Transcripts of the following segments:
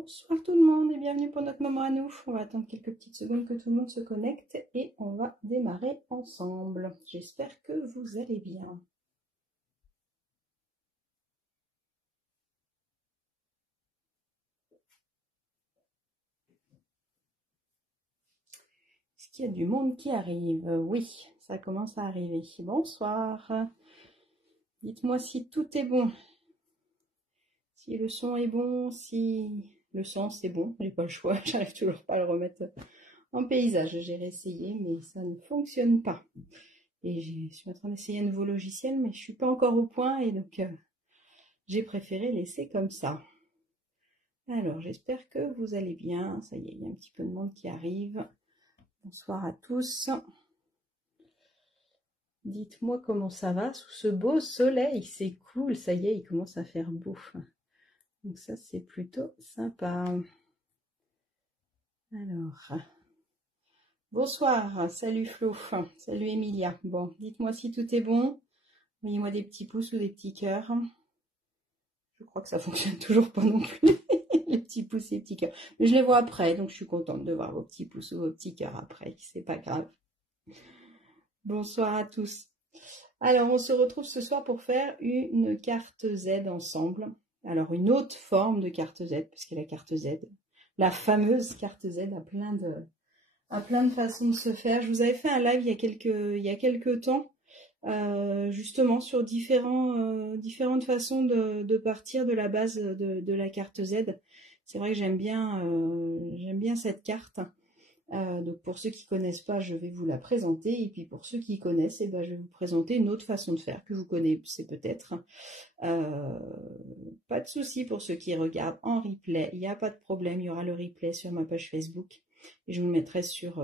Bonsoir tout le monde et bienvenue pour notre moment à nous. On va attendre quelques petites secondes que tout le monde se connecte et on va démarrer ensemble. J'espère que vous allez bien. Est-ce qu'il y a du monde qui arrive? Oui, ça commence à arriver. Bonsoir. Dites-moi si tout est bon. Si le son est bon, si le sens est bon. J'ai pas le choix, j'arrive toujours pas à le remettre en paysage. J'ai réessayé mais ça ne fonctionne pas. Et je suis en train d'essayer un nouveau logiciel, mais je suis pas encore au point et donc j'ai préféré laisser comme ça. Alors, j'espère que vous allez bien. Ça y est, il y a un petit peu de monde qui arrive. Bonsoir à tous. Dites-moi comment ça va sous ce beau soleil. C'est cool, ça y est, il commence à faire beau. Donc ça, c'est plutôt sympa. Alors, bonsoir. Salut Flo. Salut Emilia. Bon, dites-moi si tout est bon. Envoyez-moi des petits pouces ou des petits cœurs. Je crois que ça fonctionne toujours pas non plus. Les petits pouces et les petits cœurs. Mais je les vois après, donc je suis contente de voir vos petits pouces ou vos petits cœurs après. C'est pas grave. Bonsoir à tous. Alors, on se retrouve ce soir pour faire une carte Z ensemble. Alors, une autre forme de carte Z, parce que la carte Z, la fameuse carte Z a plein de façons de se faire. Je vous avais fait un live il y a quelques temps, justement sur différentes façons de partir de la base de la carte Z. C'est vrai que j'aime bien cette carte. Donc pour ceux qui connaissent pas, je vais vous la présenter. Et puis pour ceux qui connaissent, je vais vous présenter une autre façon de faire que vous connaissez peut-être. Pas de souci pour ceux qui regardent en replay. Il n'y a pas de problème. Il y aura le replay sur ma page Facebook. Et je vous le mettrai sur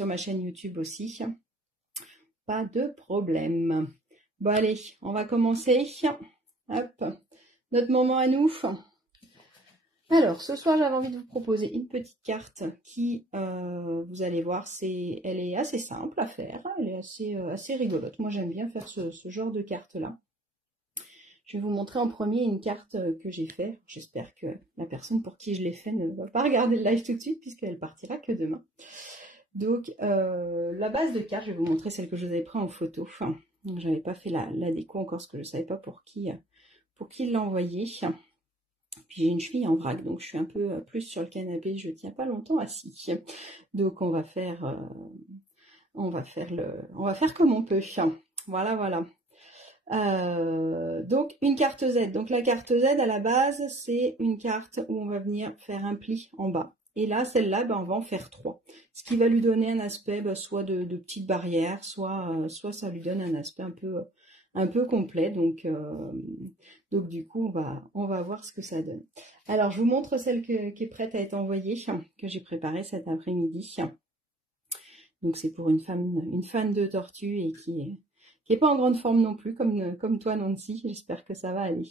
ma chaîne YouTube aussi. Pas de problème. Bon allez, on va commencer. Hop, notre moment à nous. Alors, ce soir, j'avais envie de vous proposer une petite carte qui, vous allez voir, elle est assez simple à faire, elle est assez rigolote. Moi, j'aime bien faire ce genre de carte-là. Je vais vous montrer en premier une carte que j'ai faite. J'espère que la personne pour qui je l'ai fait ne va pas regarder le live tout de suite, puisqu'elle partira que demain. Donc, la base de carte, je vais vous montrer celle que je vous avais prise en photo. Enfin, je n'avais pas fait la déco encore, parce que je ne savais pas pour qui l'envoyer. Puis j'ai une cheville en vrac, donc je suis un peu plus sur le canapé, je tiens pas longtemps assis. Donc on va faire comme on peut. Voilà. Donc une carte Z. Donc la carte Z à la base, c'est une carte où on va venir faire un pli en bas. Et là, celle-là, on va en faire 3. Ce qui va lui donner un aspect soit de petite barrière, soit ça lui donne un aspect un peu complet. Donc du coup, on va voir ce que ça donne. Alors, je vous montre celle qui est prête à être envoyée, que j'ai préparée cet après-midi. Donc, c'est pour une fan de tortue et qui est pas en grande forme non plus, comme toi, Nancy. J'espère que ça va aller.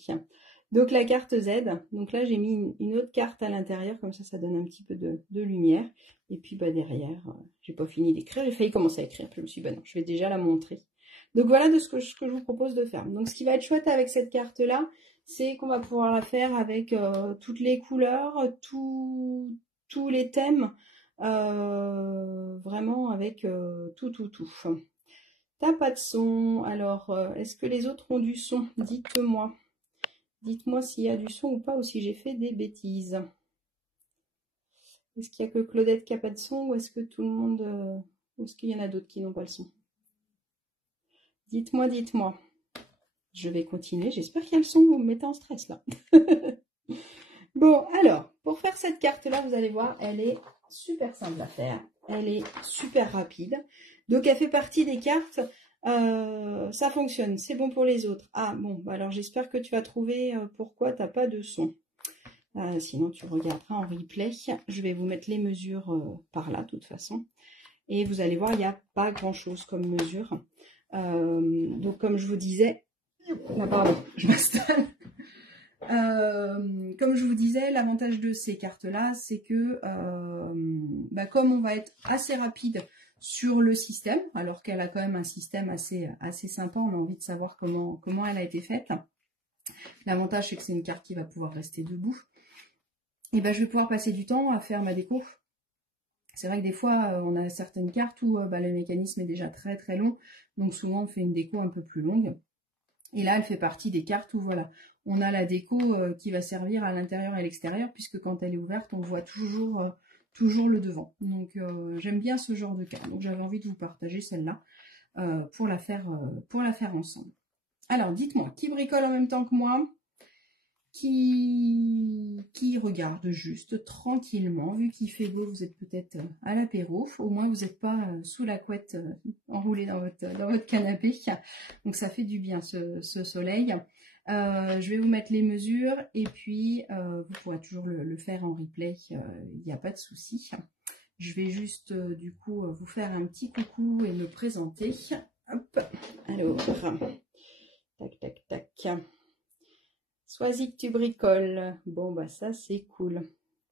Donc, la carte Z. Donc là, j'ai mis une autre carte à l'intérieur, comme ça donne un petit peu de lumière. Et puis, derrière, j'ai pas fini d'écrire. J'ai failli commencer à écrire. Puis je me suis dit, non, je vais déjà la montrer. Donc voilà de ce que je vous propose de faire. Donc ce qui va être chouette avec cette carte là, c'est qu'on va pouvoir la faire avec toutes les couleurs, tous les thèmes, vraiment avec tout. T'as pas de son, alors est-ce que les autres ont du son? Dites-moi. Dites-moi s'il y a du son ou pas, ou si j'ai fait des bêtises. Est-ce qu'il y a que Claudette qui n'a pas de son, ou est-ce que tout le monde... ou est-ce qu'il y en a d'autres qui n'ont pas le son? Dites-moi. Je vais continuer. J'espère qu'il y a le son, vous me mettez en stress là. Bon, alors, pour faire cette carte-là, vous allez voir, elle est super simple à faire. Elle est super rapide. Donc, elle fait partie des cartes. Ça fonctionne. C'est bon pour les autres. Ah, bon, alors j'espère que tu vas trouver pourquoi tu n'as pas de son. Sinon, tu regarderas en replay. Je vais vous mettre les mesures par là, de toute façon. Et vous allez voir, il n'y a pas grand-chose comme mesure. Donc, comme je vous disais... pardon, je m'installe. Comme je vous disais, l'avantage de ces cartes-là, c'est que comme on va être assez rapide sur le système, alors qu'elle a quand même un système assez sympa, on a envie de savoir comment elle a été faite. L'avantage, c'est que c'est une carte qui va pouvoir rester debout. et ben je vais pouvoir passer du temps à faire ma déco. C'est vrai que des fois, on a certaines cartes où le mécanisme est déjà très très long, donc souvent on fait une déco un peu plus longue. Et là, elle fait partie des cartes où voilà, on a la déco qui va servir à l'intérieur et à l'extérieur, puisque quand elle est ouverte, on voit toujours le devant. Donc j'aime bien ce genre de carte. Donc j'avais envie de vous partager celle-là pour la faire ensemble. Alors dites-moi, qui bricole en même temps que moi? Qui regarde juste tranquillement, vu qu'il fait beau, vous êtes peut-être à l'apéro, au moins vous n'êtes pas sous la couette enroulé dans votre canapé, donc ça fait du bien ce soleil. Je vais vous mettre les mesures et puis vous pourrez toujours le faire en replay, il n'y a pas de souci. Je vais juste du coup vous faire un petit coucou et me présenter. Hop, alors, tac tac tac. Sois-y que tu bricoles. Bon, bah ça, c'est cool.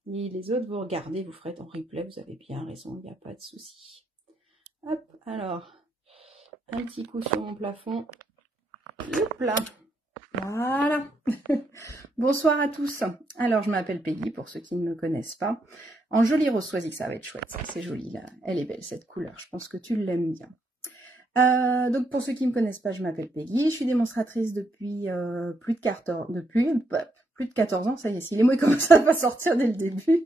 Et les autres, vous regardez, vous ferez en replay, vous avez bien raison, il n'y a pas de souci. Hop, alors, un petit coup sur mon plafond. Hop là. Voilà. Bonsoir à tous. Alors, je m'appelle Peggy, pour ceux qui ne me connaissent pas. En joli rose soisy, ça va être chouette. C'est joli, là. Elle est belle, cette couleur. Je pense que tu l'aimes bien. Donc pour ceux qui ne me connaissent pas, je m'appelle Peggy, je suis démonstratrice depuis plus de 14 ans, ça y est, si les mots commencent à pas sortir dès le début,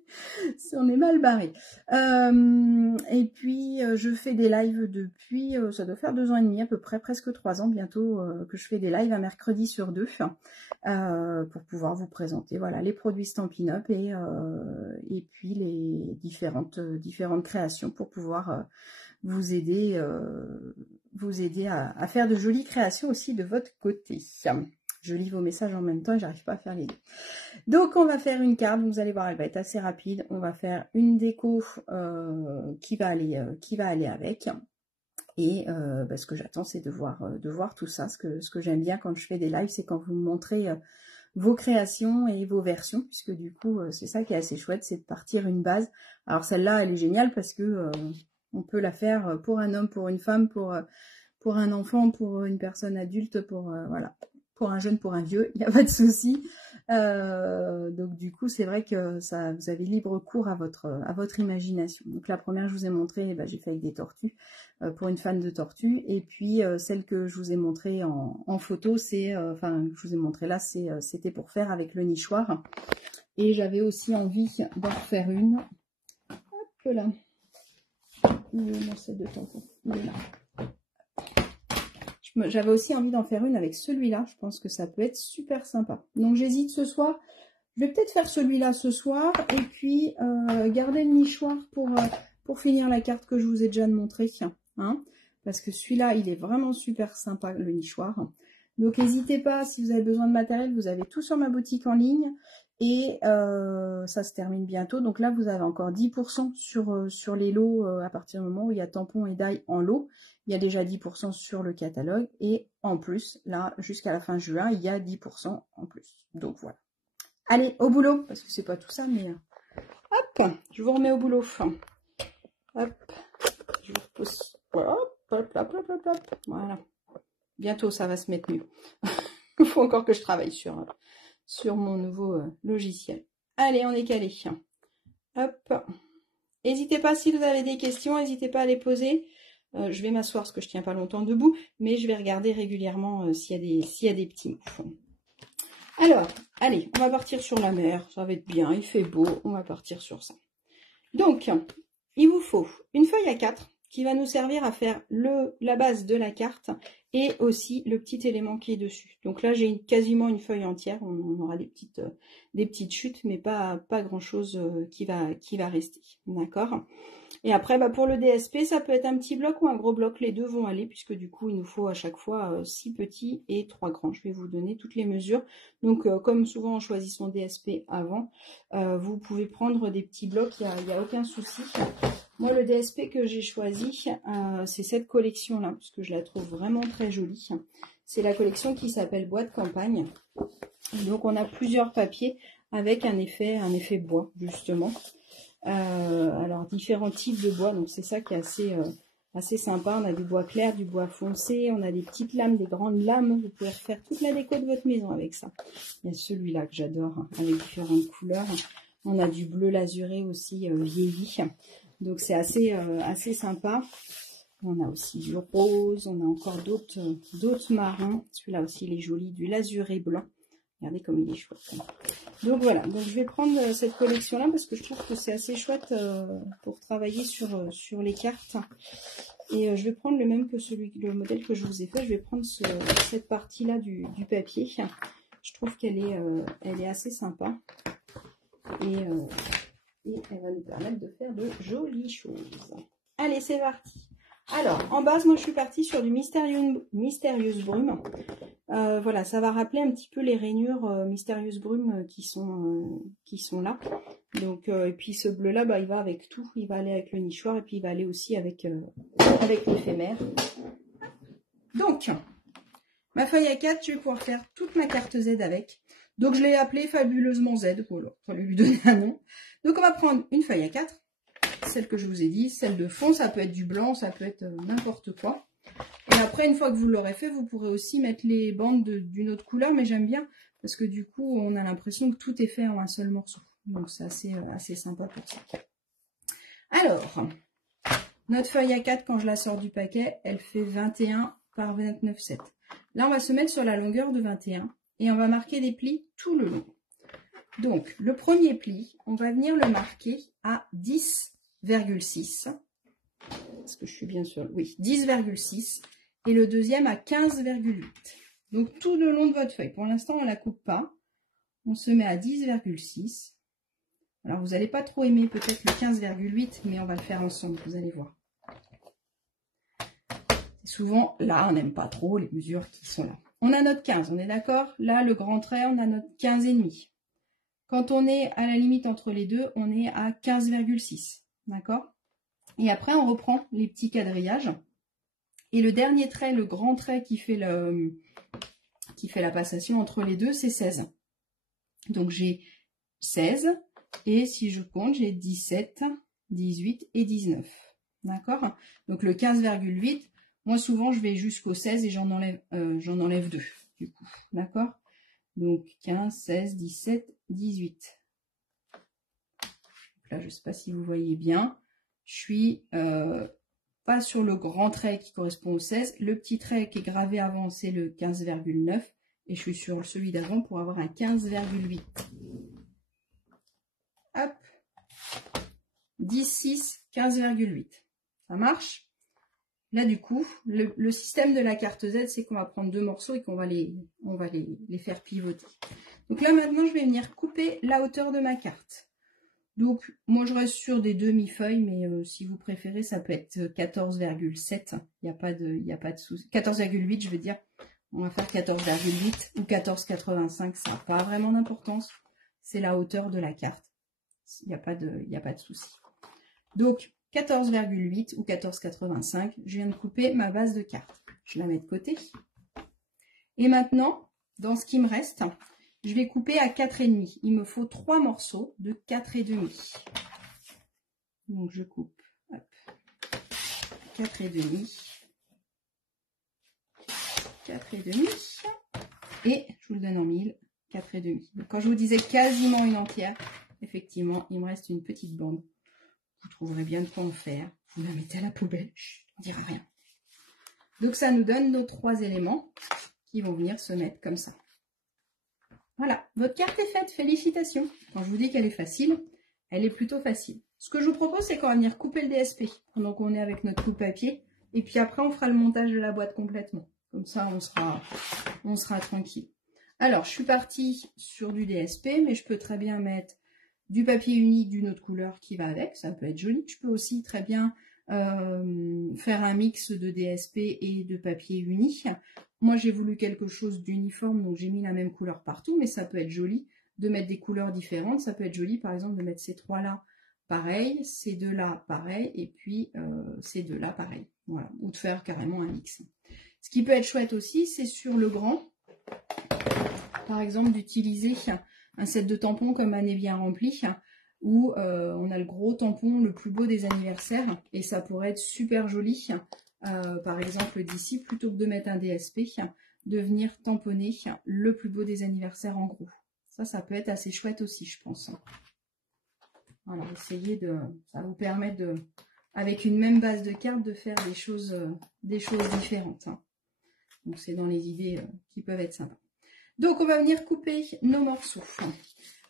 on est mal barré. Et puis je fais des lives depuis, ça doit faire 2 ans et demi à peu près, presque 3 ans bientôt, que je fais des lives un mercredi sur 2, pour pouvoir vous présenter voilà, les produits Stampin' Up et puis les différentes créations pour pouvoir vous aider à faire de jolies créations aussi de votre côté. Je lis vos messages en même temps et j'arrive pas à faire les deux. Donc on va faire une carte, vous allez voir, elle va être assez rapide. On va faire une déco qui va aller avec. Et ce que j'attends, c'est de voir tout ça. Ce que j'aime bien quand je fais des lives, c'est quand vous me montrez vos créations et vos versions, puisque du coup, c'est ça qui est assez chouette, c'est de partir une base. Alors celle-là, elle est géniale parce que on peut la faire pour un homme, pour une femme, pour un enfant, pour une personne adulte, voilà, pour un jeune, pour un vieux, il n'y a pas de souci. Donc du coup, c'est vrai que ça, vous avez libre cours à votre imagination. Donc la première, je vous ai montré, j'ai fait avec des tortues, pour une fan de tortues. Et puis celle que je vous ai montrée en photo, c'est, je vous ai montré là, c'était pour faire avec le nichoir. Et j'avais aussi envie d'en refaire une. Hop là. De tampon. Il est là. J'avais aussi envie d'en faire une avec celui-là. Je pense que ça peut être super sympa. Donc j'hésite ce soir. Je vais peut-être faire celui-là ce soir. Et puis garder le nichoir pour finir la carte que je vous ai déjà montrée. Hein, parce que celui-là, il est vraiment super sympa, le nichoir. Donc n'hésitez pas, si vous avez besoin de matériel, vous avez tout sur ma boutique en ligne. Et ça se termine bientôt. Donc là, vous avez encore 10% sur les lots à partir du moment où il y a tampon et die en lot. Il y a déjà 10% sur le catalogue. Et en plus, là, jusqu'à la fin juin, il y a 10% en plus. Donc voilà. Allez, au boulot. Parce que c'est pas tout ça, mais... Hop, je vous remets au boulot. Hop, je vous repousse. Hop. Voilà. Bientôt, ça va se mettre mieux. Il faut encore que je travaille sur mon nouveau logiciel. Allez, on est calé. Hop. N'hésitez pas, si vous avez des questions, n'hésitez pas à les poser. Je vais m'asseoir parce que je tiens pas longtemps debout, mais je vais regarder régulièrement s'il y a des petits mots. Alors, allez, on va partir sur la mer. Ça va être bien, il fait beau, on va partir sur ça. Donc, il vous faut une feuille A4 qui va nous servir à faire la base de la carte et aussi le petit élément qui est dessus. Donc là, j'ai quasiment une feuille entière. On aura des petites chutes, mais pas grand-chose qui va rester. D'accord ? Et après, pour le DSP, ça peut être un petit bloc ou un gros bloc. Les deux vont aller, puisque du coup, il nous faut à chaque fois 6 petits et 3 grands. Je vais vous donner toutes les mesures. Donc, comme souvent, on choisit son DSP avant. Vous pouvez prendre des petits blocs, il n'y a aucun souci. Moi, le DSP que j'ai choisi, c'est cette collection-là, parce que je la trouve vraiment très jolie. C'est la collection qui s'appelle Boîte Campagne. Donc, on a plusieurs papiers avec un effet bois, justement. Alors, différents types de bois, donc c'est ça qui est assez sympa. On a du bois clair, du bois foncé, on a des petites lames, des grandes lames. Vous pouvez refaire toute la déco de votre maison avec ça. Il y a celui-là que j'adore, avec différentes couleurs. On a du bleu lazuré aussi vieilli. Donc c'est assez sympa. On a aussi du rose, on a encore d'autres marins. Celui-là aussi, il est joli, du lazuré blanc. Regardez comme il est chouette. Donc voilà, donc je vais prendre cette collection-là parce que je trouve que c'est assez chouette pour travailler sur les cartes. Et je vais prendre le même que le modèle que je vous ai fait. Je vais prendre cette partie-là du papier. Je trouve qu'elle est assez sympa. Et elle va nous permettre de faire de jolies choses. Allez, c'est parti. Alors, en base, moi, je suis partie sur du Mystérieuse Brume. Voilà, ça va rappeler un petit peu les rainures Mystérieuse Brume qui sont là. Donc, et puis ce bleu-là, bah, il va avec tout. Il va aller avec le nichoir et puis il va aller aussi avec l'éphémère. Donc, ma feuille A4, je vais pouvoir faire toute ma carte Z avec. Donc, je l'ai appelée Fabuleusement Z. Voilà, il fallait lui donner un nom. Donc, on va prendre une feuille A4. Celle que je vous ai dit, celle de fond, ça peut être du blanc, ça peut être n'importe quoi. Et après, une fois que vous l'aurez fait, vous pourrez aussi mettre les bandes d'une autre couleur, mais j'aime bien parce que du coup, on a l'impression que tout est fait en un seul morceau. Donc, c'est assez sympa pour ça. Alors, notre feuille A4, quand je la sors du paquet, elle fait 21 par 29,7. Là, on va se mettre sur la longueur de 21 et on va marquer des plis tout le long. Donc, le premier pli, on va venir le marquer à 10,6. Est-ce que je suis bien sûre? Oui, 10,6. Et le deuxième à 15,8. Donc, tout le long de votre feuille. Pour l'instant, on ne la coupe pas. On se met à 10,6. Alors, vous n'allez pas trop aimer peut-être le 15,8, mais on va le faire ensemble, vous allez voir. Souvent, là, on n'aime pas trop les mesures qui sont là. On a notre 15, on est d'accord? Là, le grand trait, on a notre 15,5. Quand on est à la limite entre les deux, on est à 15,6. D'accord? Et après, on reprend les petits quadrillages. Et le dernier trait, le grand trait qui fait la passation entre les deux, c'est 16. Donc, j'ai 16. Et si je compte, j'ai 17, 18 et 19. D'accord? Donc, le 15,8, moi, souvent, je vais jusqu'au 16 et j'en enlève 2, du coup. D'accord? Donc, 15, 16, 17, 18. Là, je ne sais pas si vous voyez bien. Je suis pas sur le grand trait qui correspond au 16. Le petit trait qui est gravé avant, c'est le 15,9. Et je suis sur celui d'avant pour avoir un 15,8. Hop. 10, 6, 15,8. Ça marche? Là, du coup, le système de la carte Z, c'est qu'on va prendre deux morceaux et qu'on va les faire pivoter. Donc là, maintenant, je vais venir couper la hauteur de ma carte. Donc, moi, je reste sur des demi-feuilles, mais si vous préférez, ça peut être 14,7. Il n'y a pas de souci. 14,8, je veux dire. On va faire 14,8 ou 14,85. Ça n'a pas vraiment d'importance. C'est la hauteur de la carte. Il n'y a pas de souci. Donc, 14,8 ou 14,85. Je viens de couper ma base de carte. Je la mets de côté. Et maintenant, dans ce qui me reste, je vais couper à 4,5. Il me faut 3 morceaux de 4,5. Donc, je coupe 4,5. 4,5. Et je vous le donne en mille. 4,5. Donc, quand je vous disais quasiment une entière, effectivement, il me reste une petite bande. Vous trouverez bien de quoi en faire. Vous la mettez à la poubelle. Chut, on ne dirait rien. Donc, ça nous donne nos 3 éléments qui vont venir se mettre comme ça. Voilà, votre carte est faite, félicitations. Quand je vous dis qu'elle est facile, elle est plutôt facile. Ce que je vous propose, c'est qu'on va venir couper le DSP pendant qu'on est avec notre coupe papier. Et puis après, on fera le montage de la boîte complètement. Comme ça, on sera tranquille. Alors, je suis partie sur du DSP, mais je peux très bien mettre du papier uni d'une autre couleur qui va avec. Ça peut être joli. Je peux aussi très bien faire un mix de DSP et de papier uni. Moi, j'ai voulu quelque chose d'uniforme, donc j'ai mis la même couleur partout, mais ça peut être joli de mettre des couleurs différentes. Ça peut être joli, par exemple, de mettre ces 3-là pareil, ces 2-là pareil, et puis ces 2-là pareil. Voilà, ou de faire carrément un mix. Ce qui peut être chouette aussi, c'est sur le grand, par exemple, d'utiliser un set de tampons comme un est bien rempli, où on a le gros tampon le plus beau des anniversaires, et ça pourrait être super joli. Par exemple d'ici, plutôt que de mettre un DSP, de venir tamponner le plus beau des anniversaires en gros. Ça peut être assez chouette aussi, je pense. Voilà, essayez de... Ça vous permet de, avec une même base de cartes, de faire des choses différentes. Hein. Donc c'est dans les idées qui peuvent être sympas. Donc on va venir couper nos morceaux.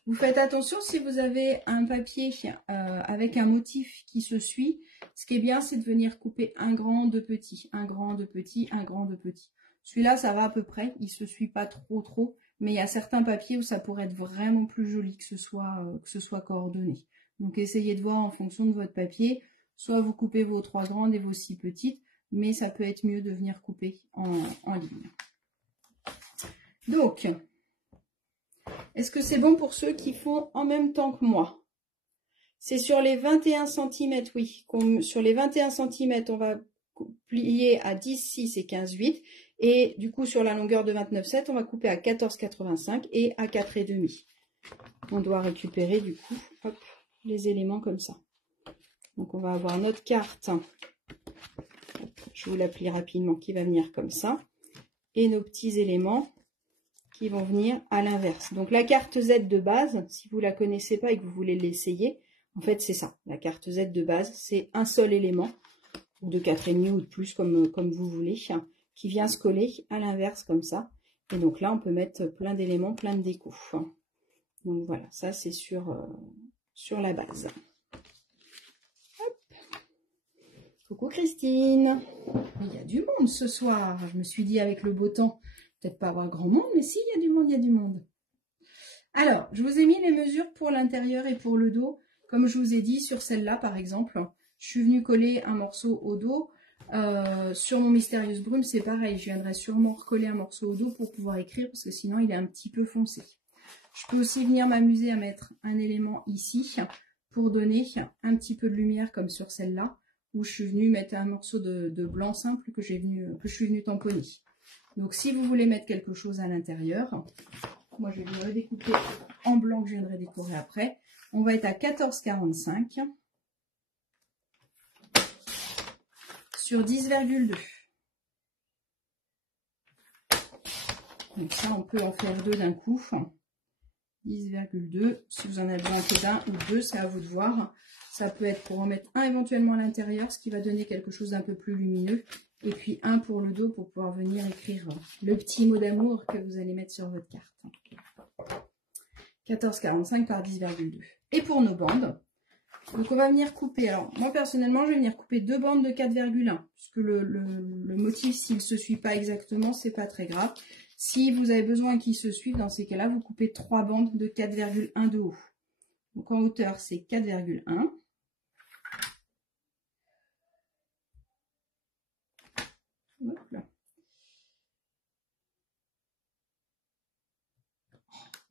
Vous faites attention si vous avez un papier avec un motif qui se suit. Ce qui est bien, c'est de venir couper un grand, deux petits, un grand, deux petits, un grand, deux petits. Celui-là, ça va à peu près. Il ne se suit pas trop. Mais il y a certains papiers où ça pourrait être vraiment plus joli que ce soit coordonné. Donc essayez de voir en fonction de votre papier. Soit vous coupez vos 3 grandes et vos 6 petites. Mais ça peut être mieux de venir couper en ligne. Donc, est-ce que c'est bon pour ceux qui font en même temps que moi? C'est sur les 21 cm, oui. Sur les 21 cm, on va plier à 10, 6 et 15, 8. Et du coup, sur la longueur de 29,7, on va couper à 14,85 et à 4,5. On doit récupérer du coup hop, les éléments comme ça. Donc, on va avoir notre carte. Je vous la plie rapidement, qui va venir comme ça. Et nos petits éléments qui vont venir à l'inverse. Donc la carte Z de base, si vous ne la connaissez pas et que vous voulez l'essayer, en fait c'est ça. La carte Z de base, c'est un seul élément, ou de 4,5 ou de plus comme vous voulez, qui vient se coller à l'inverse comme ça. Et donc là, on peut mettre plein d'éléments, plein de déco. Donc voilà, ça c'est sur la base. Hop. Coucou Christine. Il y a du monde ce soir. Je me suis dit avec le beau temps, peut-être pas avoir grand monde, mais si, il y a du monde, il y a du monde. Alors, je vous ai mis les mesures pour l'intérieur et pour le dos. Comme je vous ai dit, sur celle-là, par exemple, je suis venue coller un morceau au dos. Sur mon Mystérieuse Brume, c'est pareil. Je viendrai sûrement recoller un morceau au dos pour pouvoir écrire, parce que sinon, il est un petit peu foncé. Je peux aussi venir m'amuser à mettre un élément ici, pour donner un petit peu de lumière, comme sur celle-là, où je suis venue mettre un morceau de blanc simple que je suis venue tamponner. Donc, si vous voulez mettre quelque chose à l'intérieur, moi, je vais venir le découper en blanc que je viendrai décorer après. On va être à 14,45 sur 10,2. Donc ça, on peut en faire deux d'un coup. 10,2. Si vous en avez besoin que d'un ou deux, c'est à vous de voir. Ça peut être pour en mettre un éventuellement à l'intérieur, ce qui va donner quelque chose d'un peu plus lumineux. Et puis un pour le dos pour pouvoir venir écrire le petit mot d'amour que vous allez mettre sur votre carte. 14,45 par 10,2. Et pour nos bandes, donc on va venir couper. Alors moi personnellement, je vais venir couper deux bandes de 4,1. Puisque le motif, s'il ne se suit pas exactement, c'est pas très grave. Si vous avez besoin qu'il se suive, dans ces cas-là, vous coupez 3 bandes de 4,1 de haut. Donc en hauteur, c'est 4,1.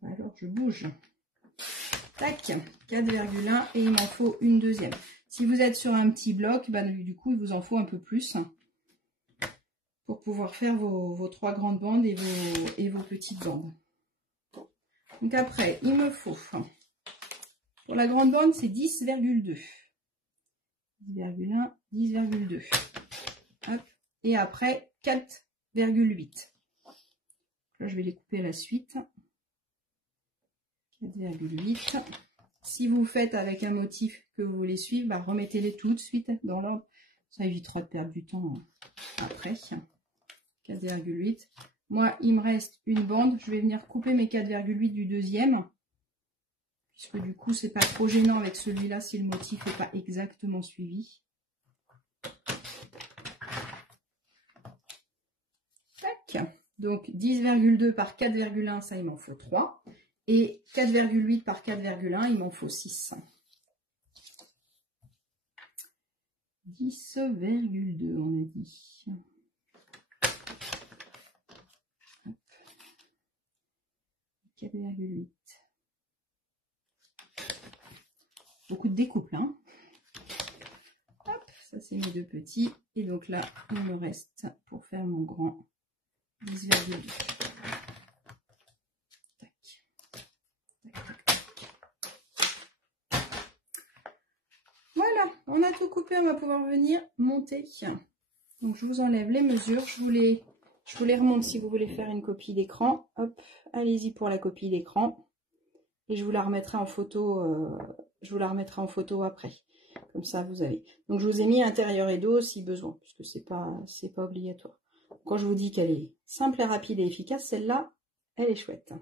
Alors je bouge. Tac, 4,1 et il m'en faut une deuxième. Si vous êtes sur un petit bloc, bah, du coup il vous en faut un peu plus pour pouvoir faire vos 3 grandes bandes et vos petites bandes. Donc après, il me faut, pour la grande bande, c'est 10,2. 10,1, 10,2. Et après, 4,8. Là, je vais les couper à la suite. 4,8. Si vous faites avec un motif que vous voulez suivre, bah, remettez-les tout de suite dans l'ordre. Ça évitera de perdre du temps après. 4,8. Moi, il me reste une bande. Je vais venir couper mes 4,8 du deuxième. Puisque du coup, c'est pas trop gênant avec celui-là si le motif n'est pas exactement suivi. Tac. Donc 10,2 par 4,1, ça il m'en faut 3. Et 4,8 par 4,1, il m'en faut 6. 10,2 on a dit. 4,8. Beaucoup de découpe là. Hein. Hop, ça c'est mes deux petits. Et donc là, il me reste pour faire mon grand 10,2. Voilà, on a tout coupé, on va pouvoir venir monter. Donc je vous enlève les mesures, je vous les remonte si vous voulez faire une copie d'écran. Hop, allez-y pour la copie d'écran. et je vous la remettrai en photo, après. Comme ça, vous avez. Donc, je vous ai mis intérieur et dos si besoin, puisque c'est pas obligatoire. Quand je vous dis qu'elle est simple et rapide et efficace, celle-là, elle est chouette.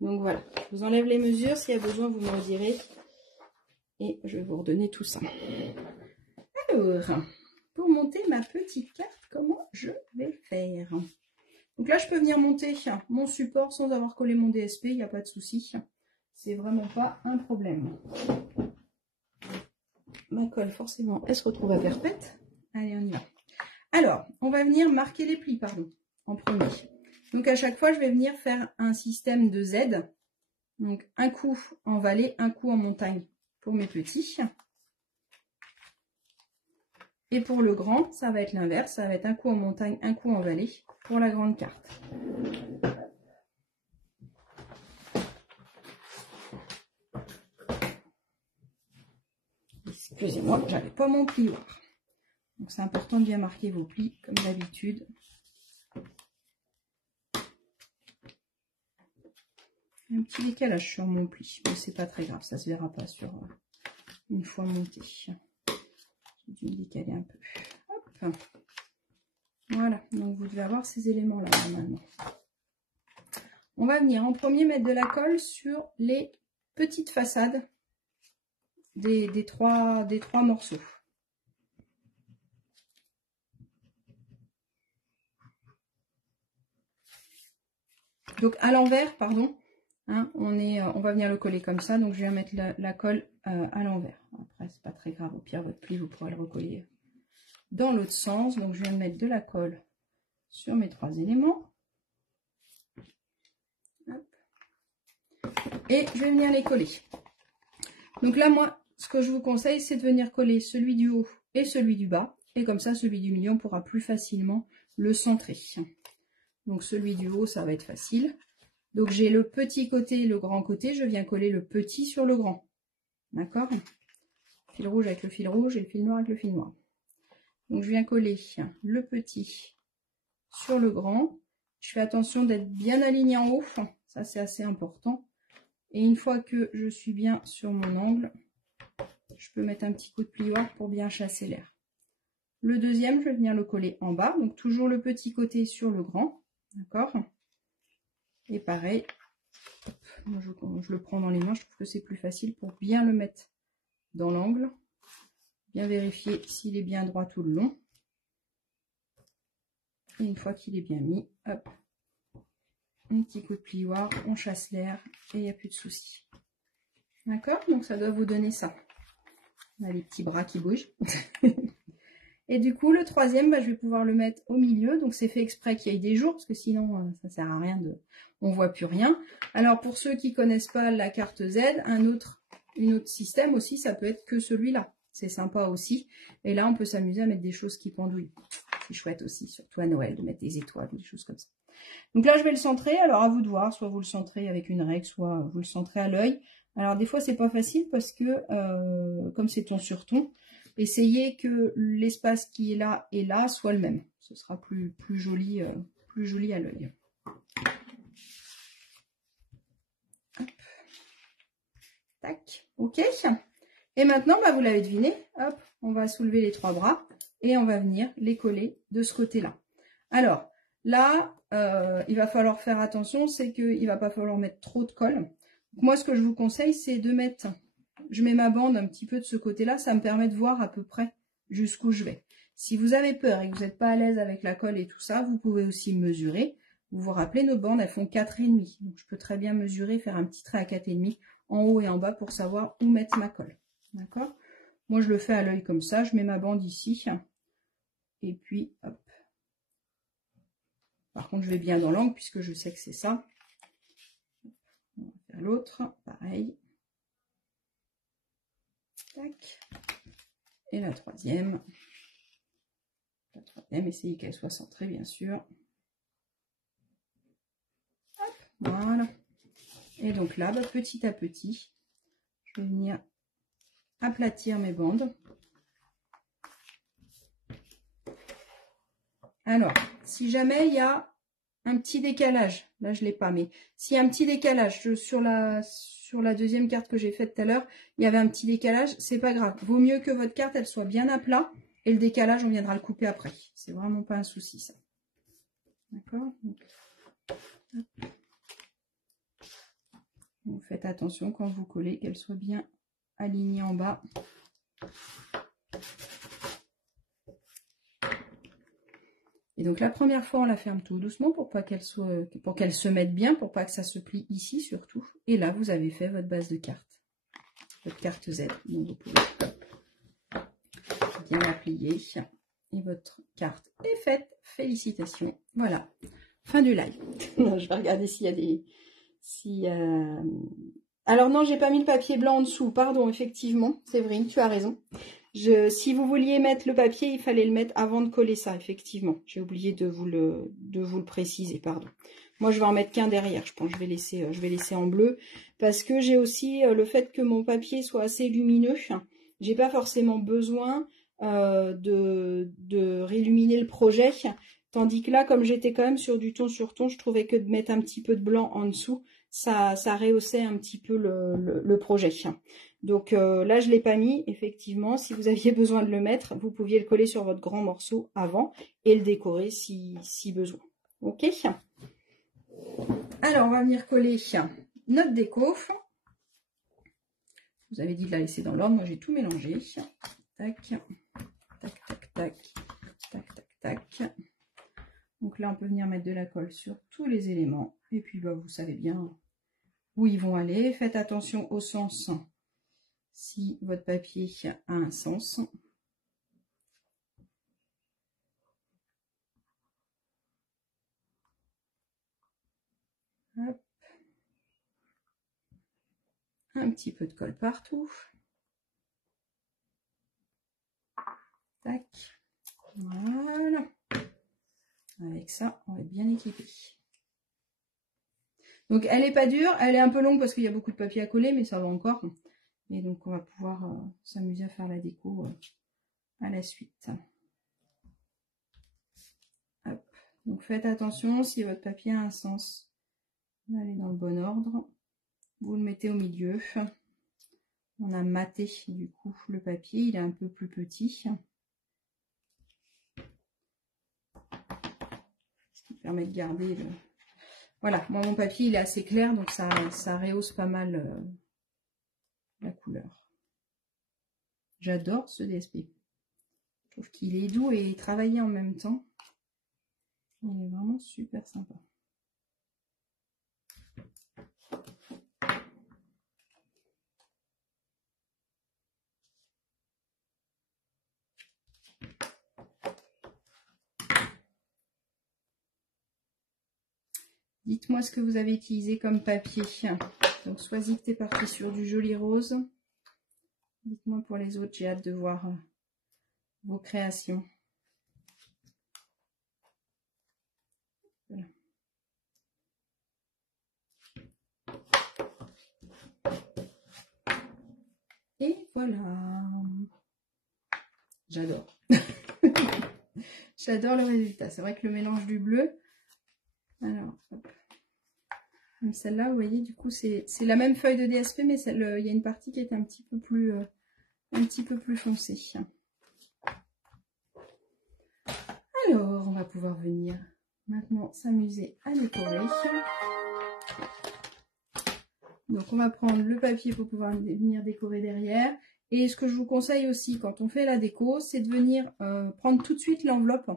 Donc voilà, je vous enlève les mesures. S'il y a besoin, vous me le direz. Et je vais vous redonner tout ça. Alors, pour monter ma petite carte, comment je vais faire? Donc là, je peux venir monter mon support sans avoir collé mon DSP, il n'y a pas de souci. C'est vraiment pas un problème. Ma colle, forcément, elle se retrouve à perpète. Allez, on y va. Alors, on va venir marquer les plis, pardon, en premier. Donc à chaque fois, je vais venir faire un système de Z. Donc un coup en vallée, un coup en montagne pour mes petits. Et pour le grand, ça va être l'inverse. Ça va être un coup en montagne, un coup en vallée pour la grande carte. Excusez-moi, j'avais pas mon plioir. Donc c'est important de bien marquer vos plis, comme d'habitude. Un petit décalage sur mon pli, mais c'est pas très grave, ça se verra pas sur une fois monté. J'ai dû me décaler un peu. Hop. Voilà, donc vous devez avoir ces éléments-là normalement. On va venir en premier mettre de la colle sur les petites façades des trois morceaux. Donc à l'envers, pardon, hein, on va venir le coller comme ça, donc je viens mettre la colle à l'envers. Après, c'est pas très grave, au pire, votre pli, vous pourrez le recoller dans l'autre sens. Donc je viens de mettre de la colle sur mes trois éléments. Hop. Et je vais venir les coller. Donc là, moi, ce que je vous conseille, c'est de venir coller celui du haut et celui du bas. Et comme ça, celui du milieu, on pourra plus facilement le centrer. Donc celui du haut, ça va être facile. Donc j'ai le petit côté et le grand côté. Je viens coller le petit sur le grand. D'accord? Fil rouge avec le fil rouge et le fil noir avec le fil noir. Donc je viens coller le petit sur le grand. Je fais attention d'être bien aligné en haut. Ça, c'est assez important. Et une fois que je suis bien sur mon angle, je peux mettre un petit coup de plioir pour bien chasser l'air. Le deuxième, je vais venir le coller en bas. Donc toujours le petit côté sur le grand. D'accord? Et pareil, moi, je le prends dans les mains. Je trouve que c'est plus facile pour bien le mettre dans l'angle. Bien vérifier s'il est bien droit tout le long. Et une fois qu'il est bien mis, hop, un petit coup de plioir, on chasse l'air et il n'y a plus de souci. D'accord? Donc ça doit vous donner ça. On a les petits bras qui bougent. Et du coup, le troisième, je vais pouvoir le mettre au milieu. Donc c'est fait exprès qu'il y ait des jours, parce que sinon, ça ne sert à rien de... On ne voit plus rien. Alors pour ceux qui ne connaissent pas la carte Z, un autre système aussi, ça peut être que celui-là. C'est sympa aussi. Et là, on peut s'amuser à mettre des choses qui pendouillent. C'est chouette aussi, surtout à Noël, de mettre des étoiles, des choses comme ça. Donc là, je vais le centrer. Alors, à vous de voir. Soit vous le centrez avec une règle, soit vous le centrez à l'œil. Alors, des fois, c'est pas facile parce que, comme c'est ton sur ton, essayez que l'espace qui est là et là soit le même. Ce sera plus joli à l'œil. Tac. OK. Et maintenant, vous l'avez deviné. Hop, on va soulever les trois bras et on va venir les coller de ce côté-là. Alors, là, il va falloir faire attention, c'est qu'il ne va pas falloir mettre trop de colle. Donc, moi, ce que je vous conseille, c'est de mettre... Je mets ma bande un petit peu de ce côté-là, ça me permet de voir à peu près jusqu'où je vais. Si vous avez peur et que vous n'êtes pas à l'aise avec la colle et tout ça, vous pouvez aussi mesurer. Vous vous rappelez, nos bandes, elles font 4,5. Donc, je peux très bien mesurer, faire un petit trait à 4,5 en haut et en bas pour savoir où mettre ma colle. D'accord? Moi, je le fais à l'œil comme ça. Je mets ma bande ici. Et puis, hop. Par contre, je vais bien dans l'angle puisque je sais que c'est ça. On va faire l'autre. Pareil. Tac. Et la troisième. Essayez qu'elle soit centrée, bien sûr. Hop, voilà. Et donc là, petit à petit, je vais venir aplatir mes bandes. Alors, si jamais il y a un petit décalage, là je l'ai pas, mais s'il y a un petit décalage sur la deuxième carte que j'ai faite tout à l'heure, il y avait un petit décalage, c'est pas grave. Vaut mieux que votre carte elle soit bien à plat et le décalage on viendra le couper après. C'est vraiment pas un souci ça. D'accord. Vous faites attention quand vous collez qu'elle soit bien alignée en bas. Et donc la première fois on la ferme tout doucement pour pas qu'elle se mette bien, pour pas que ça se plie ici surtout. Et là vous avez fait votre base de carte, votre carte Z. Donc vous pouvez bien la plier et votre carte est faite. Félicitations. Voilà, fin du live. Je vais regarder s'il y a des... Alors non, j'ai pas mis le papier blanc en dessous, pardon, effectivement, Séverine, tu as raison. Si vous vouliez mettre le papier, il fallait le mettre avant de coller ça, effectivement. J'ai oublié de vous le préciser, pardon. Moi, je vais en mettre qu'un derrière, je pense que je vais laisser en bleu, parce que j'ai aussi le fait que mon papier soit assez lumineux. J'ai pas forcément besoin de réilluminer le projet, tandis que là, comme j'étais quand même sur du ton sur ton, je trouvais que de mettre un petit peu de blanc en dessous, ça rehaussait un petit peu le projet. Donc là, je ne l'ai pas mis, effectivement. Si vous aviez besoin de le mettre, vous pouviez le coller sur votre grand morceau avant et le décorer si besoin. Ok. Alors, on va venir coller notre déco. Vous avez dit de la laisser dans l'ordre. Moi, j'ai tout mélangé. Tac, tac, tac, tac, tac, tac, tac. Donc là, on peut venir mettre de la colle sur tous les éléments. Et puis, bah, vous savez bien où ils vont aller. Faites attention au sens si votre papier a un sens. Hop. Un petit peu de colle partout. Tac. Voilà. Avec ça, on va être bien équipé. Donc, elle n'est pas dure. Elle est un peu longue parce qu'il y a beaucoup de papier à coller, mais ça va encore. Et donc, on va pouvoir s'amuser à faire la déco à la suite. Hop. Donc, faites attention, si votre papier a un sens, d'aller dans le bon ordre. Vous le mettez au milieu. On a maté, du coup, le papier. Il est un peu plus petit. Ce qui permet de garder le... Voilà, moi, mon papier, il est assez clair, donc ça rehausse pas mal la couleur. J'adore ce DSP. Je trouve qu'il est doux et travaillé en même temps. Il est vraiment super sympa. Dites-moi ce que vous avez utilisé comme papier. Donc, soit que tu es parti sur du joli rose. Dites-moi pour les autres, j'ai hâte de voir vos créations. Voilà. Et voilà. J'adore. J'adore le résultat. C'est vrai que le mélange du bleu. Alors, hop. Comme celle-là, vous voyez, du coup, c'est la même feuille de DSP, mais il y a une partie qui est un petit peu plus foncée. Alors, on va pouvoir venir maintenant s'amuser à décorer. Donc, on va prendre le papier pour pouvoir venir décorer derrière. Et ce que je vous conseille aussi, quand on fait la déco, c'est de venir prendre tout de suite l'enveloppe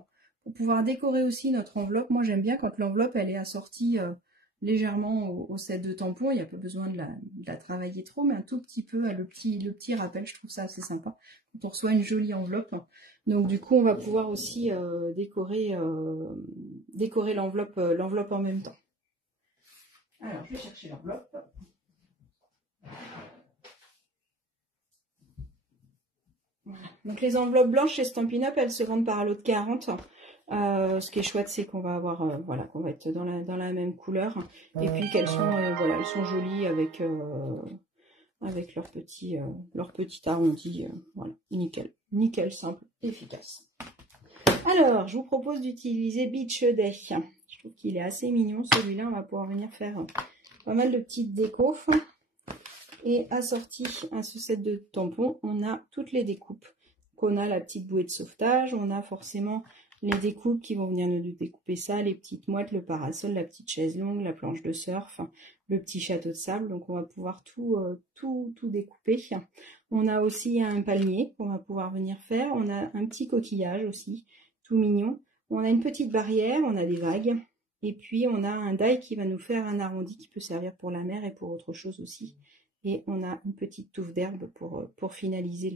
pour pouvoir décorer aussi notre enveloppe. Moi, j'aime bien quand l'enveloppe, elle est assortie légèrement au set de tampons. Il n'y a pas besoin de la travailler trop, mais un tout petit peu, le petit rappel, je trouve ça assez sympa. Quand on reçoit une jolie enveloppe. Donc, du coup, on va pouvoir aussi décorer l'enveloppe en même temps. Alors, je vais chercher l'enveloppe. Donc les enveloppes blanches chez Stampin' Up, elles se vendent par lot de 40. Ce qui est chouette, c'est qu'on va avoir, voilà, qu'on va être dans la même couleur, et puis qu'elles sont, voilà, elles sont jolies avec leur petit arrondi, voilà, nickel, simple, efficace. Alors, je vous propose d'utiliser Beach Day. Je trouve qu'il est assez mignon celui-là. On va pouvoir venir faire pas mal de petites décos. Et assorti à ce set de tampons, on a toutes les découpes. Donc on a la petite bouée de sauvetage, on a forcément les découpes qui vont venir nous découper ça, les petites mouettes, le parasol, la petite chaise longue, la planche de surf, le petit château de sable. Donc on va pouvoir tout découper. On a aussi un palmier qu'on va pouvoir venir faire. On a un petit coquillage aussi, tout mignon. On a une petite barrière, on a des vagues. Et puis on a un die qui va nous faire un arrondi qui peut servir pour la mer et pour autre chose aussi. Et on a une petite touffe d'herbe pour finaliser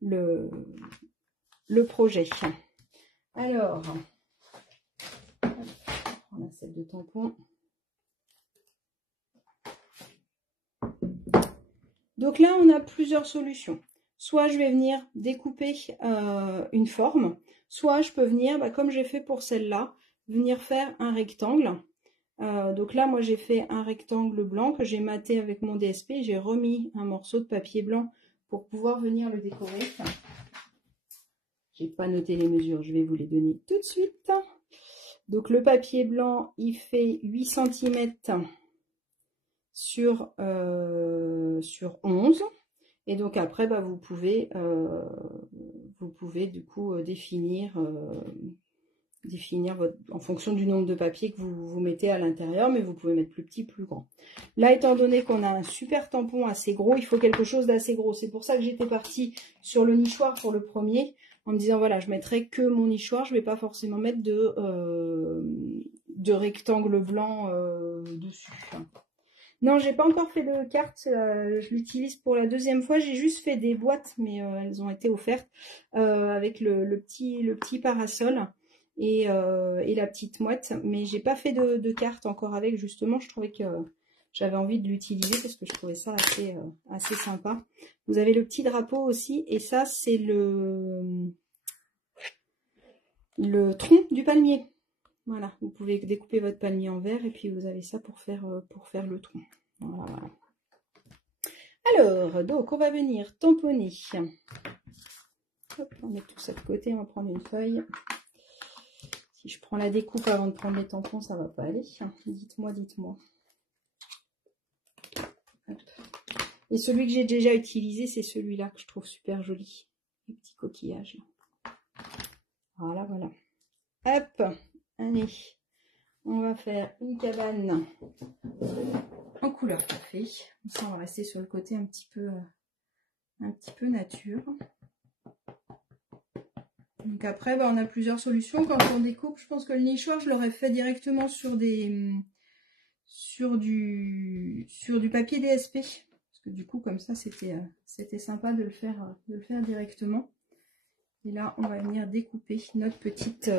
le projet. Alors, on a celle de tampon. Donc là, on a plusieurs solutions. Soit je vais venir découper une forme, soit je peux venir, comme j'ai fait pour celle-là, venir faire un rectangle. Donc là, moi, j'ai fait un rectangle blanc que j'ai maté avec mon DSP. J'ai remis un morceau de papier blanc pour pouvoir venir le décorer. J'ai pas noté les mesures, je vais vous les donner tout de suite. Donc le papier blanc, il fait 8 cm sur 11. Et donc après, vous pouvez du coup définir en fonction du nombre de papiers que vous mettez à l'intérieur, mais vous pouvez mettre plus petit, plus grand. Là, étant donné qu'on a un super tampon assez gros, il faut quelque chose d'assez gros. C'est pour ça que j'étais partie sur le nichoir pour le premier, en me disant, voilà, je mettrai que mon nichoir, je ne vais pas forcément mettre de rectangle blanc dessus. Non, j'ai pas encore fait de carte, je l'utilise pour la deuxième fois. J'ai juste fait des boîtes, mais elles ont été offertes avec le petit parasol. Et la petite mouette, mais j'ai pas fait de carte encore avec. Justement, je trouvais que j'avais envie de l'utiliser parce que je trouvais ça assez sympa. Vous avez le petit drapeau aussi, et ça c'est le tronc du palmier. Voilà, vous pouvez découper votre palmier en verre et puis vous avez ça pour faire le tronc. Voilà. Alors, donc on va venir tamponner. Hop, on met tout ça de côté, on va prendre une feuille. Si je prends la découpe avant de prendre les tampons, ça va pas aller. Dites-moi. Et celui que j'ai déjà utilisé, c'est celui-là que je trouve super joli. Les petits coquillages. Voilà. Hop, allez. On va faire une cabane en couleur café. Ça, on va rester sur le côté un petit peu nature. Donc après, on a plusieurs solutions. Quand on découpe, je pense que le nichoir, je l'aurais fait directement sur du papier DSP. Parce que du coup, comme ça, c'était sympa de le faire directement. Et là, on va venir découper notre petite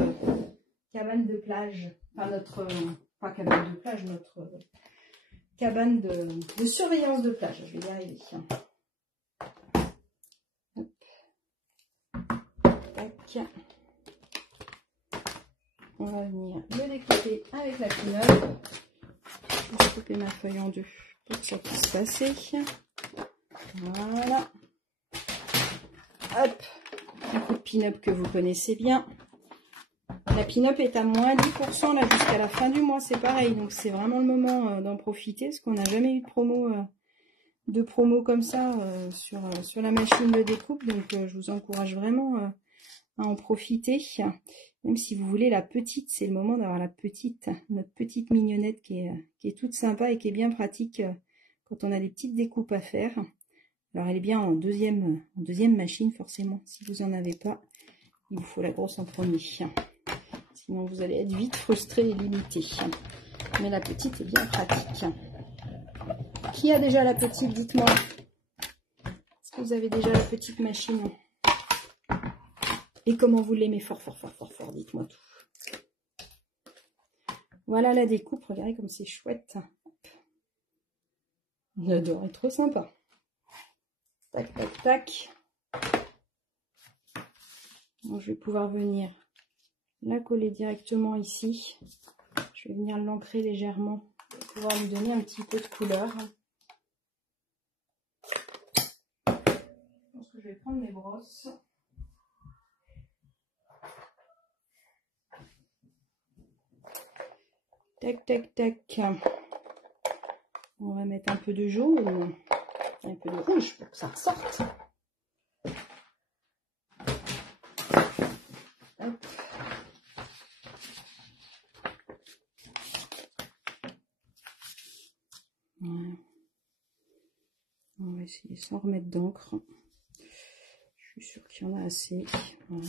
cabane de plage. Enfin, pas cabane de plage, notre cabane de surveillance de plage. Je vais y arriver. Tac. On va venir le découper avec la pin-up. Je vais couper ma feuille en deux pour que ça puisse passer. Voilà. Hop. Un coup de pin-up que vous connaissez bien. La pin-up est à moins 10% là jusqu'à la fin du mois, c'est pareil. Donc c'est vraiment le moment d'en profiter parce qu'on n'a jamais eu de promo comme ça sur la machine de découpe. Donc je vous encourage vraiment à en profiter. Même si vous voulez la petite, c'est le moment d'avoir notre petite mignonnette qui est toute sympa et qui est bien pratique quand on a des petites découpes à faire. Alors elle est bien en deuxième machine forcément. Si vous n'en avez pas, il vous faut la grosse en premier. Sinon vous allez être vite frustré et limité. Mais la petite est bien pratique. Qui a déjà la petite, dites-moi. Est-ce que vous avez déjà la petite machine? Et comment vous l'aimez fort, dites-moi tout. Voilà la découpe, regardez comme c'est chouette. On adore, est trop sympa. Tac, tac, tac. Donc, je vais pouvoir venir la coller directement ici. Je vais venir l'ancrer légèrement pour pouvoir lui donner un petit peu de couleur. Je pense que je vais prendre mes brosses. Tac, tac, tac. On va mettre un peu de jaune, un peu de rouge pour que ça ressorte. Hop. Voilà. On va essayer sans remettre d'encre. Je suis sûre qu'il y en a assez. Voilà.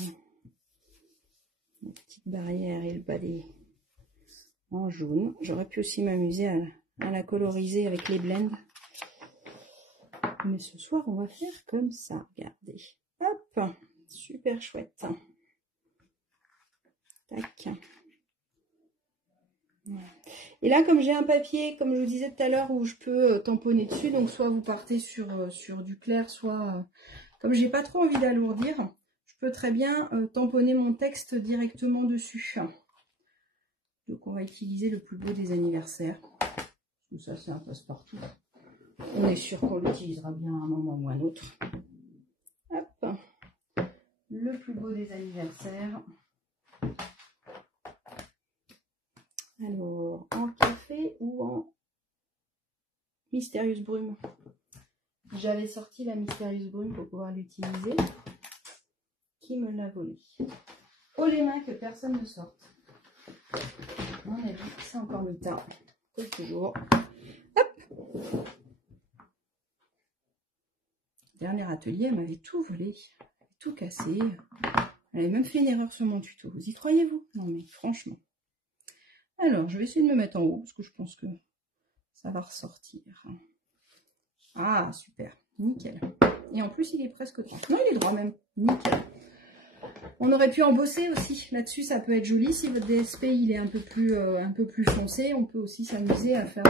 La petite barrière et le bas des en jaune. J'aurais pu aussi m'amuser à la coloriser avec les blends. Mais ce soir, on va faire comme ça. Regardez. Hop. Super chouette. Tac. Voilà. Et là, comme j'ai un papier, comme je vous disais tout à l'heure, où je peux tamponner dessus, donc soit vous partez sur du clair, soit, comme j'ai pas trop envie d'alourdir, je peux très bien tamponner mon texte directement dessus. Donc on va utiliser le plus beau des anniversaires. Tout ça, c'est un passe-partout. On est sûr qu'on l'utilisera bien à un moment ou à un autre. Hop. Le plus beau des anniversaires. Alors, en café ou en mystérieuse brume? J'avais sorti la mystérieuse brume pour pouvoir l'utiliser. Qui me l'a volé? Oh les mains, que personne ne sorte. À mon avis, c'est encore Mita. Comme toujours. Hop. Dernier atelier, elle m'avait tout volé. Tout cassé. Elle avait même fait une erreur sur mon tuto. Vous y croyez-vous? Non mais franchement. Alors, je vais essayer de me mettre en haut parce que je pense que ça va ressortir. Ah, super. Nickel. Et en plus, il est presque droit. Non, il est droit même. Nickel. On aurait pu embosser aussi. Là-dessus, ça peut être joli. Si votre DSP il est un peu plus foncé, on peut aussi s'amuser à faire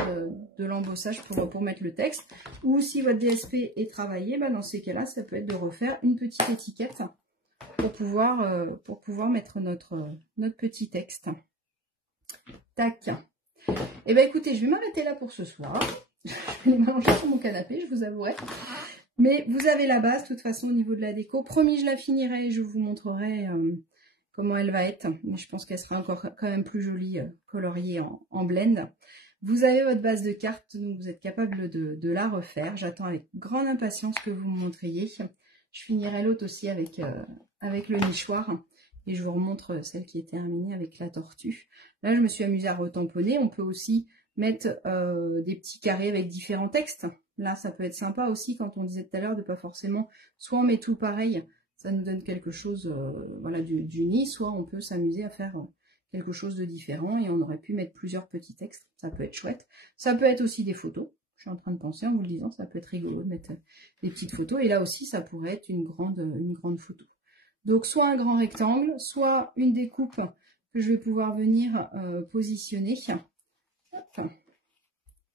de l'embossage pour mettre le texte. Ou si votre DSP est travaillé, bah dans ces cas-là, ça peut être de refaire une petite étiquette pour pouvoir mettre notre petit texte. Tac. Et bien écoutez, je vais m'arrêter là pour ce soir. Je vais les manger sur mon canapé, je vous avouerai. Mais vous avez la base, de toute façon, au niveau de la déco. Promis, je la finirai et je vous montrerai comment elle va être. Mais je pense qu'elle sera encore quand même plus jolie, coloriée en blend. Vous avez votre base de cartes, donc vous êtes capable de la refaire. J'attends avec grande impatience que vous me montriez. Je finirai l'autre aussi avec le nichoir. Et je vous remontre celle qui est terminée avec la tortue. Là, je me suis amusée à retamponner. On peut aussi mettre des petits carrés avec différents textes. Là, ça peut être sympa aussi, quand on disait tout à l'heure, de pas forcément, soit on met tout pareil, ça nous donne quelque chose voilà, d'uni, soit on peut s'amuser à faire quelque chose de différent et on aurait pu mettre plusieurs petits textes. Ça peut être chouette. Ça peut être aussi des photos. Je suis en train de penser en vous le disant, ça peut être rigolo de mettre des petites photos. Et là aussi, ça pourrait être une grande photo. Donc, soit un grand rectangle, soit une découpe que je vais pouvoir venir positionner. Hop.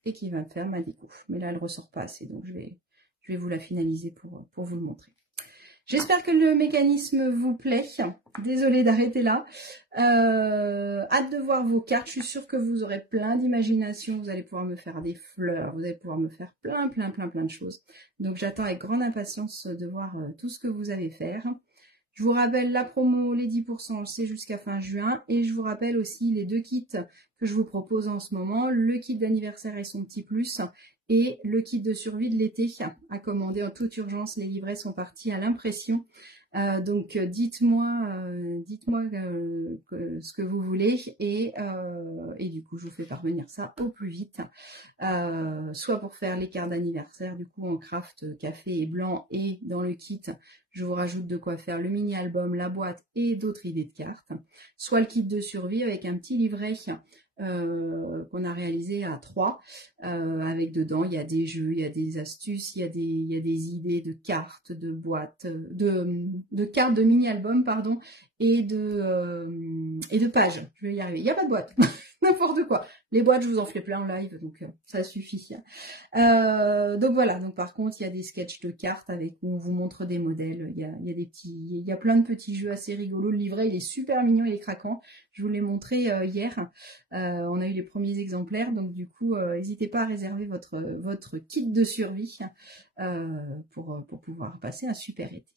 Et qui va me faire ma découpe. Mais là, elle ne ressort pas assez, donc je vais vous la finaliser pour vous le montrer. J'espère que le mécanisme vous plaît. Désolée d'arrêter là. Hâte de voir vos cartes. Je suis sûre que vous aurez plein d'imagination. Vous allez pouvoir me faire des fleurs. Vous allez pouvoir me faire plein de choses. Donc, j'attends avec grande impatience de voir tout ce que vous allez faire. Je vous rappelle la promo, les 10%, c'est jusqu'à fin juin. Et je vous rappelle aussi les 2 kits que je vous propose en ce moment. Le kit d'anniversaire et son petit plus. Et le kit de survie de l'été à commander en toute urgence. Les livrets sont partis à l'impression. Donc dites-moi ce que vous voulez et du coup je vous fais parvenir ça au plus vite. Soit pour faire les cartes d'anniversaire du coup en craft café et blanc, et dans le kit je vous rajoute de quoi faire le mini album, la boîte et d'autres idées de cartes. Soit le kit de survie avec un petit livret qu'on a réalisé à 3 avec dedans il y a des jeux, il y a des astuces, il y a des idées de cartes, de boîtes, de cartes de mini-album pardon, et de pages. Je vais y arriver. Il n'y a pas de boîte. N'importe quoi. Les boîtes, je vous en fais plein en live, donc ça suffit. Donc voilà, donc par contre, il y a des sketchs de cartes avec où on vous montre des modèles. Il y a plein de petits jeux assez rigolos. Le livret, il est super mignon, il est craquant. Je vous l'ai montré hier. On a eu les premiers exemplaires, donc du coup, n'hésitez pas à réserver votre kit de survie pour pouvoir passer un super été.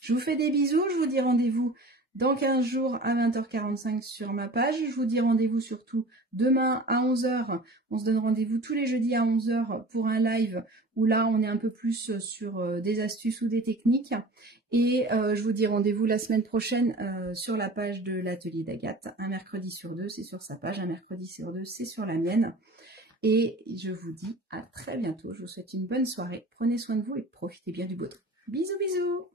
Je vous fais des bisous, je vous dis rendez-vous dans 15 jours à 20h45 sur ma page. Je vous dis rendez-vous surtout demain à 11h. On se donne rendez-vous tous les jeudis à 11h pour un live où là on est un peu plus sur des astuces ou des techniques. Et je vous dis rendez-vous la semaine prochaine sur la page de l'atelier d'Agathe. Un mercredi sur deux, c'est sur sa page. Un mercredi sur deux, c'est sur la mienne. Et je vous dis à très bientôt. Je vous souhaite une bonne soirée. Prenez soin de vous et profitez bien du beau temps. Bisous, bisous!